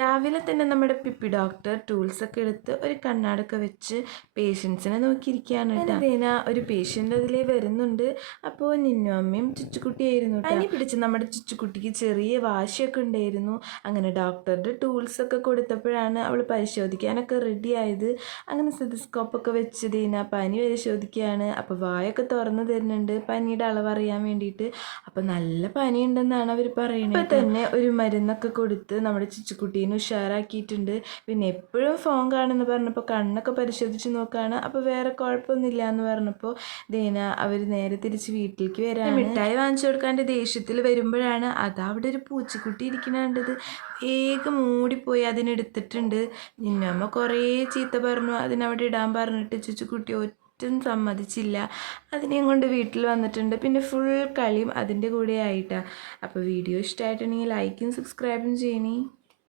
രാവിലെ തന്നെ നമ്മുടെ പിപ്പി ഡോക്ടർ ടൂൾസൊക്കെ എടുത്ത് ഒരു കണ്ണാടൊക്കെ വെച്ച് പേഷ്യൻസിനെ നോക്കിയിരിക്കുകയാണ് കേട്ടോ. ദീന ഒരു പേഷ്യൻ്റ് അതിലേ വരുന്നുണ്ട്. അപ്പോൾ നിന്നു അമ്മയും ചുച്ചുക്കുട്ടിയായിരുന്നു. പനി പിടിച്ച് നമ്മുടെ ചുച്ചുക്കുട്ടിക്ക് ചെറിയ വാശിയൊക്കെ ഉണ്ടായിരുന്നു. അങ്ങനെ ഡോക്ടറുടെ ടൂൾസൊക്കെ കൊടുത്തപ്പോഴാണ് അവൾ പരിശോധിക്കാനൊക്കെ റെഡി ആയത്. അങ്ങനെ സ്റ്റെതസ്കോപ്പൊക്കെ വെച്ച് ദീന പനി പരിശോധിക്കുകയാണ്. അപ്പോൾ വായൊക്കെ തുറന്നു തരുന്നുണ്ട് പനിയുടെ അളവറിയാൻ വേണ്ടിയിട്ട്. അപ്പോൾ നല്ല പനിയുണ്ടെന്നാണ് അവർ പറയുന്നത്. അപ്പോൾ തന്നെ ഒരു മരുന്നൊക്കെ കൊടുത്ത് നമ്മുടെ ചുച്ചുക്കുട്ടി ഉഷാറാക്കിയിട്ടുണ്ട്. പിന്നെ എപ്പോഴും ഫോൺ കാണുമെന്ന് പറഞ്ഞപ്പോൾ കണ്ണൊക്കെ പരിശോധിച്ച് നോക്കുകയാണ്. അപ്പോൾ വേറെ കുഴപ്പമൊന്നുമില്ല എന്ന് പറഞ്ഞപ്പോൾ ദേന അവർ നേരെ തിരിച്ച് വീട്ടിലേക്ക് വരാൻ മിഠായി വാങ്ങിച്ചു കൊടുക്കാൻ്റെ ദേഷ്യത്തിൽ വരുമ്പോഴാണ് അതവിടെ ഒരു പൂച്ചക്കുട്ടി ഇരിക്കണ കണ്ടത്. വേഗം മൂടിപ്പോയി അതിനെടുത്തിട്ടുണ്ട്. നിന്നമ്മ കുറേ ചീത്ത പറഞ്ഞു അതിനവിടെ ഇടാൻ പറഞ്ഞിട്ട് ചുച്ചുക്കുട്ടി ഒറ്റും സമ്മതിച്ചില്ല. അതിനെയും കൊണ്ട് വീട്ടിൽ വന്നിട്ടുണ്ട്. പിന്നെ ഫുൾ കളിയും അതിൻ്റെ കൂടെ ആയിട്ടാണ്. അപ്പോൾ വീഡിയോ ഇഷ്ടമായിട്ടുണ്ടെങ്കിൽ ലൈക്കും സബ്സ്ക്രൈബും ചെയ്യണേ.